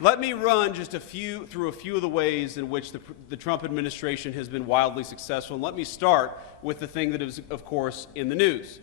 Let me run just through a few of the ways in which the Trump administration has been wildly successful. And let me start with the thing that is, of course, in the news.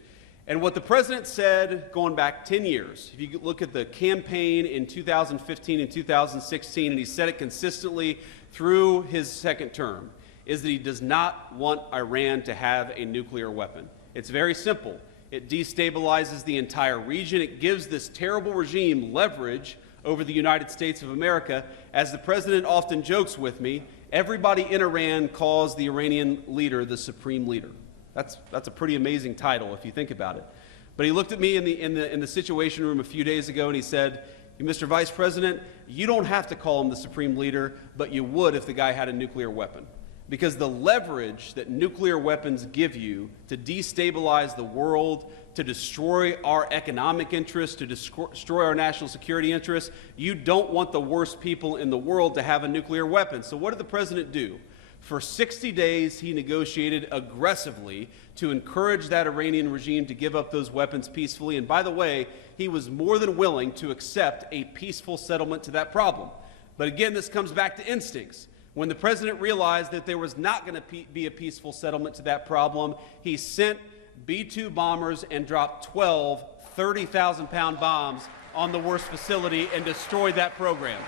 And what the president said going back 10 years, if you look at the campaign in 2015 and 2016, and he said it consistently through his second term, is that he does not want Iran to have a nuclear weapon. It's very simple. It destabilizes the entire region. It gives this terrible regime leverage over the United States of America. As the president often jokes with me, everybody in Iran calls the Iranian leader the supreme leader. That's a pretty amazing title if you think about it. But he looked at me in the Situation Room a few days ago and he said, Mr. Vice President, you don't have to call him the supreme leader, but you would if the guy had a nuclear weapon. Because the leverage that nuclear weapons give you to destabilize the world, to destroy our economic interests, to destroy our national security interests, you don't want the worst people in the world to have a nuclear weapon. So what did the president do? For 60 days, he negotiated aggressively to encourage that Iranian regime to give up those weapons peacefully. And by the way, he was more than willing to accept a peaceful settlement to that problem. But again, this comes back to instincts. When the president realized that there was not going to be a peaceful settlement to that problem, he sent B-2 bombers and dropped 12 30,000-pound bombs on the worst facility and destroyed that program.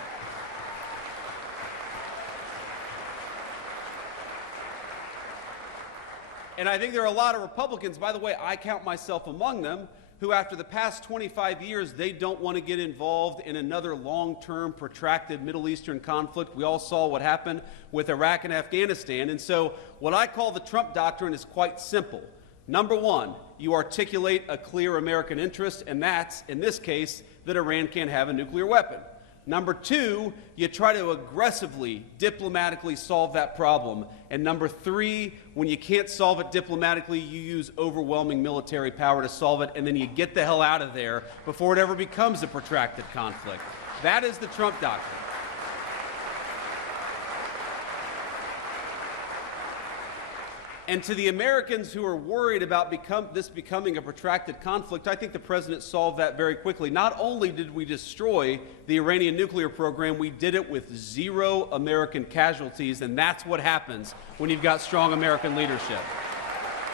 And I think there are a lot of Republicans, by the way, I count myself among them, who after the past 25 years, they don't want to get involved in another long-term, protracted Middle Eastern conflict. We all saw what happened with Iraq and Afghanistan. And so what I call the Trump doctrine is quite simple. Number one, you articulate a clear American interest, and that's, in this case, that Iran can't have a nuclear weapon. Number two, you try to aggressively, diplomatically solve that problem. And number three, when you can't solve it diplomatically, you use overwhelming military power to solve it, and then you get the hell out of there before it ever becomes a protracted conflict. That is the Trump doctrine. And to the Americans who are worried about this becoming a protracted conflict, I think the president solved that very quickly. Not only did we destroy the Iranian nuclear program, we did it with 0 American casualties, and that's what happens when you've got strong American leadership.